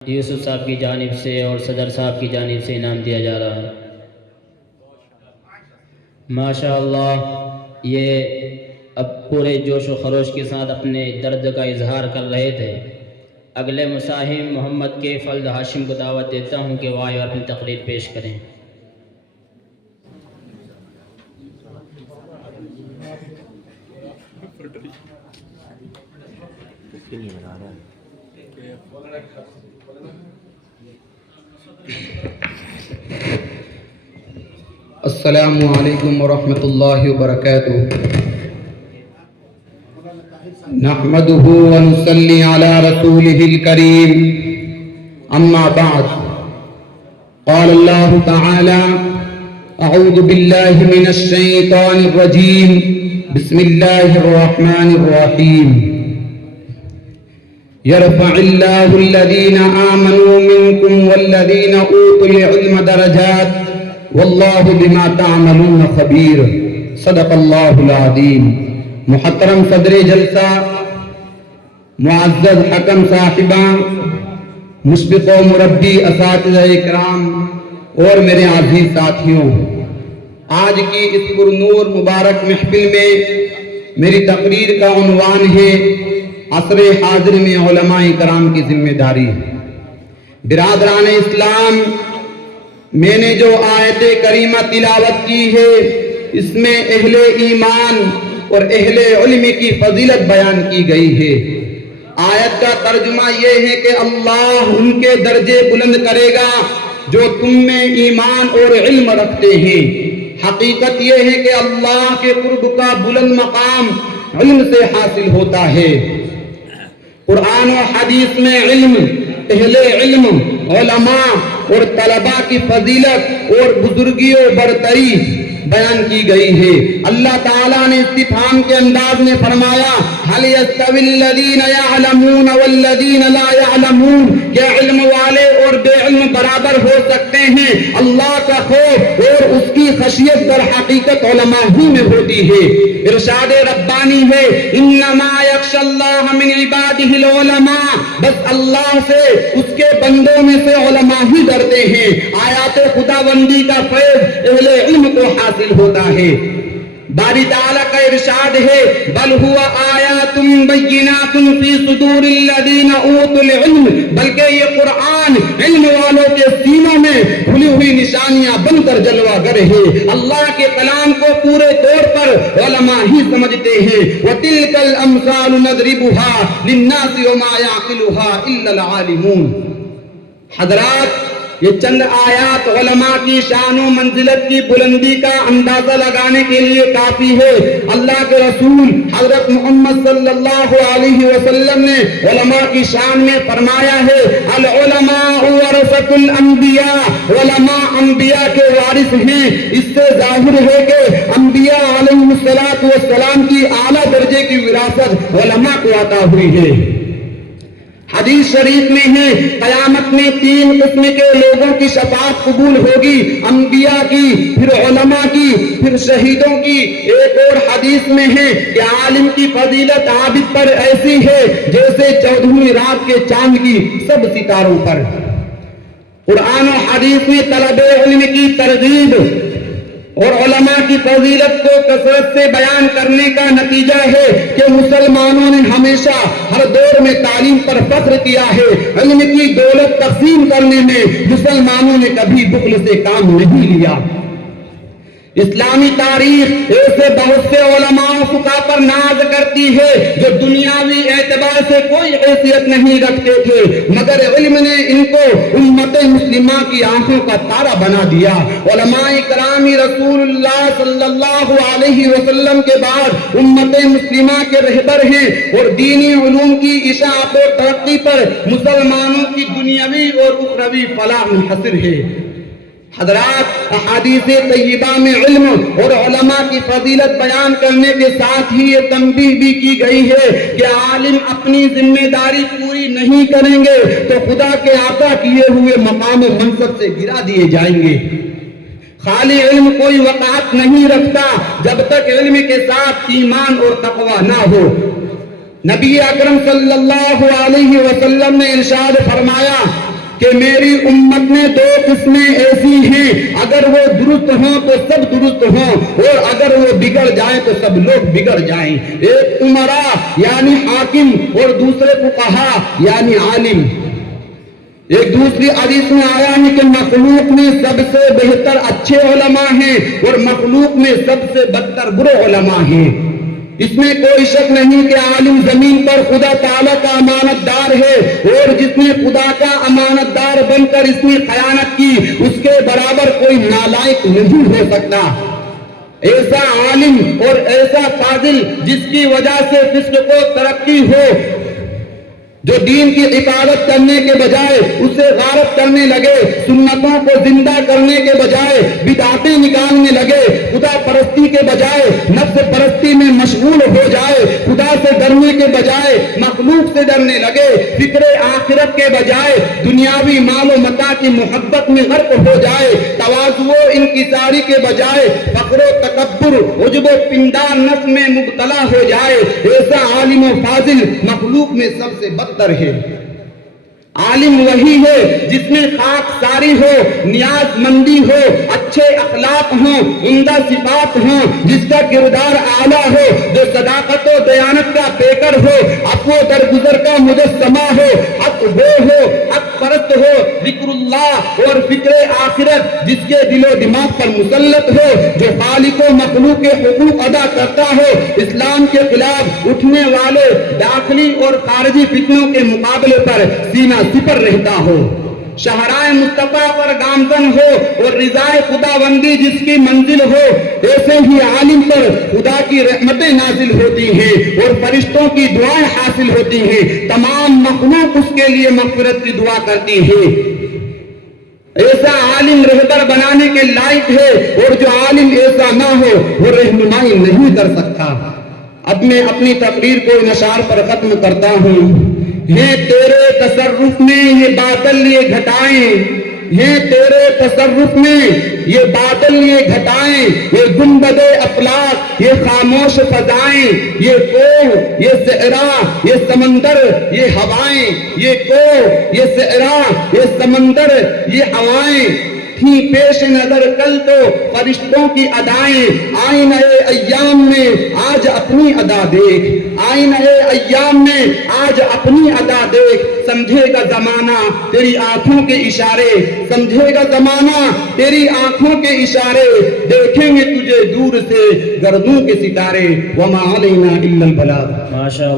یوسف صاحب کی جانب سے اور صدر صاحب کی جانب سے انعام دیا جا رہا ہے۔ ماشاءاللہ یہ اب پورے جوش و خروش کے ساتھ اپنے درد کا اظہار کر رہے تھے۔ اگلے مصاحب محمد کے فلد ہاشم کو دعوت دیتا ہوں کہ وہ آئے اور اپنی تقریر پیش کریں۔ السلام علیکم ورحمۃ اللہ وبرکاتہ۔ نحمده ونصلی علی رسوله الکریم، اما بعد، قال اللہ تعالی اعوذ باللہ من الشیطان الرجیم، بسم اللہ الرحمن الرحیم۔ يرفع الله الذين آمنوا منكم والذين أوتوا العلم درجات والله بما تعملون خبیر۔ صدق اللہ العظیم۔ محترم صدر جلسہ، معزز حکم صاحبان، مشفق و مربی اساتذہ اکرام اور میرے عزیز ساتھیوں، آج کی اس پرنور مبارک محفل میں میری تقریر کا عنوان ہے عصر حاضر میں علماء کرام کی ذمہ داری۔ برادران اسلام، میں نے جو آیت کریمہ تلاوت کی ہے اس میں اہل ایمان اور اہل علم کی فضیلت بیان کی گئی ہے۔ آیت کا ترجمہ یہ ہے کہ اللہ ان کے درجے بلند کرے گا جو تم میں ایمان اور علم رکھتے ہیں۔ حقیقت یہ ہے کہ اللہ کے قرب کا بلند مقام علم سے حاصل ہوتا ہے۔ قرآن و حدیث میں علم، اہل علم، علماء اور طلباء کی فضیلت اور بزرگی و برتری بیان کی گئی ہے۔ اللہ تعالیٰ نے استفہام کے انداز میں فرمایا هل يستوي الذين يعلمون والذين لا يعلمون، کیا علم والے اور بے علم برابر ہو سکتے ہیں؟ اللہ کا خوف اور اس کی خشیت در حقیقت علماء ہی میں ہوتی ہے۔ ارشاد ربانی ہے انما یخشی اللہ من عباده العلماء، بس اللہ سے اس کے بندوں میں سے علماء ہی ڈرتے ہیں۔ آیات خداوندی کا فیض اہل علم کو حاصل ہوتا ہے۔ باری تعالیٰ کا ارشاد ہے بل ہوا آیات بینات فی صدور الذین اوتوا العلم، بلکہ یہ قرآن علم والوں کے سینوں میں کھلی ہوئی نشانیاں بن کر جلوہ گر ہے۔ اللہ کے کلام کو پورے طور پر علماء ہی سمجھتے ہیں۔ وَتِلْكَ الْأَمْثَالُ نَضْرِبُهَا لِلنَّاسِ وَمَا يَعْقِلُهَا إِلَّا الْعَالِمُونَ۔ حضرات، یہ چند آیات علماء کی شان و منزلت کی بلندی کا اندازہ لگانے کے لیے کافی ہے۔ اللہ کے رسول حضرت محمد صلی اللہ علیہ وسلم نے علماء کی شان میں فرمایا ہے العلماء ورثۃ الانبیاء، علماء انبیاء کے وارث ہیں۔ اس سے ظاہر ہے کہ انبیاء علیہ السلام کی اعلیٰ درجے کی وراثت علماء کو عطا ہوئی ہے۔ حدیث شریف میں ہے قیامت میں تین قسم کے لوگوں کی شفاعت قبول ہوگی، انبیاء کی، پھر علماء کی، پھر شہیدوں کی۔ ایک اور حدیث میں ہے کہ عالم کی فضیلت عابد پر ایسی ہے جیسے 14ویں رات کے چاند کی سب ستاروں پر۔ قرآن و حدیث میں طلب علم کی ترغیب اور علماء کی فضیلت کو کثرت سے بیان کرنے کا نتیجہ ہے کہ مسلمانوں نے ہمیشہ ہر دور میں تعلیم پر فخر کیا ہے۔ علم کی دولت تقسیم کرنے میں مسلمانوں نے کبھی بخل سے کام نہیں لیا۔ اسلامی تاریخ ایسے بہت سے علماء و فقہ پر ناز کرتی ہے جو دنیاوی اعتبار سے کوئی حیثیت نہیں رکھتے تھے، مگر علم نے ان کو امت مسلمہ کی آنکھوں کا تارا بنا دیا۔ علماء کرام رسول اللہ صلی اللہ علیہ وسلم کے بعد امت مسلمہ کے رہبر ہیں اور دینی علوم کی اشاعت و ترقی پر مسلمانوں کی دنیاوی اور اخروی فلاح منحصر ہے۔ حضرات، احادیث طیبہ میں علم اور علماء کی فضیلت بیان کرنے کے ساتھ ہی یہ تنبیہ بھی کی گئی ہے کہ عالم اپنی ذمہ داری پوری نہیں کریں گے تو خدا کے عطا کیے ہوئے مقام و منصب سے گرا دیے جائیں گے۔ خالی علم کوئی وقعت نہیں رکھتا جب تک علم کے ساتھ ایمان اور تقوی نہ ہو۔ نبی اکرم صلی اللہ علیہ وسلم نے ارشاد فرمایا کہ میری امت میں دو قسمیں ایسی ہیں، اگر وہ درست ہوں تو سب درست ہوں، اور اگر وہ بگڑ جائیں تو سب لوگ بگڑ جائیں۔ ایک امراء یعنی حاکم اور دوسرے فقہاء یعنی عالم۔ ایک دوسری حدیث میں آیا ہے کہ مخلوق میں سب سے بہتر اچھے علماء ہیں اور مخلوق میں سب سے بدتر برے علماء ہیں۔ اس میں کوئی شک نہیں کہ عالم زمین پر خدا تعالیٰ کا امانت دار ہے، اور جس نے خدا کا امانت دار بن کر اس نے خیانت کی، اس کے برابر کوئی نالائق نہیں ہو سکتا۔ ایسا عالم اور ایسا فاضل جس کی وجہ سے فسق کو ترقی ہو، جو دین کی عبادت کرنے کے بجائے اسے غارت کرنے لگے، سنتوں کو زندہ کرنے کے بجائے بدعتیں نکالنے لگے، خدا پرستی کے بجائے نفس پرستی میں مشغول ہو جائے، خدا سے ڈرنے کے بجائے مخلوق سے ڈرنے لگے، فکر آخرت کے بجائے دنیاوی مال و متاع کی محبت میں غرق ہو جائے، تواضع و انکساری کے بجائے فخر و تکبر، عجب و پندار نفس میں مبتلا ہو جائے، ایسا عالم و فاضل مخلوق میں سب سے بدتر ہے۔ عالم وہی ہے جس میں خاک ساری ہو، نیاز مندی ہو، اچھے اخلاق ہوں، عمدہ صفات ہوں، جس کا کردار اعلیٰ ہو، جو صداقت و دیانت کا پیکر ہو، عفو و درگزر کا مجسمہ ہو، حق گو ہو، حق پرست ہو، ذکر اللہ اور فکر آخرت جس کے دل و دماغ پر مسلط ہو، جو خالق و مخلوق کے حقوق ادا کرتا ہو، اسلام کے خلاف اٹھنے والے داخلی اور خارجی فتنوں کے مقابلے پر سینہ سپر رہتا ہو، شہرائے مصطفیٰ پر گامزن ہو اور رضائے خدا بندی جس کی منزل ہو، ایسے ہی عالم پر خدا کی رحمتیں نازل ہوتی ہیں اور فرشتوں کی دعائیں حاصل ہوتی ہیں، تمام مخلوق اس کے لیے مغفرت کی دعا کرتی ہے۔ ایسا عالم رہبر بنانے کے لائق ہے، اور جو عالم ایسا نہ ہو وہ رہنمائی نہیں کر سکتا۔ اب میں اپنی تقریر کو ان اشعار پر ختم کرتا ہوں۔ یہ تیرے تصرف میں یہ بادل یہ گھٹائیں، یہ تیرے تصرف میں یہ بادل یہ گھٹائیں، یہ گنبد افلاک یہ خاموش فضائیں، یہ کوہ یہ صحرا یہ سمندر یہ ہوائیں، یہ کوہ یہ صحرا یہ سمندر یہ ہوائیں تھی پیش نظر کل تو فرشتوں کی ادائیں، آئینہ ایام میں آج اپنی ادا دیکھ، آئینہ ایام میں آج اپنی ادا دیکھ، سمجھے گا زمانہ تیری آنکھوں کے اشارے، سمجھے گا زمانہ تیری آنکھوں کے اشارے، دیکھیں گے تجھے دور سے گردوں کے ستارے، وما علینا الا البلاغ۔ ماشاء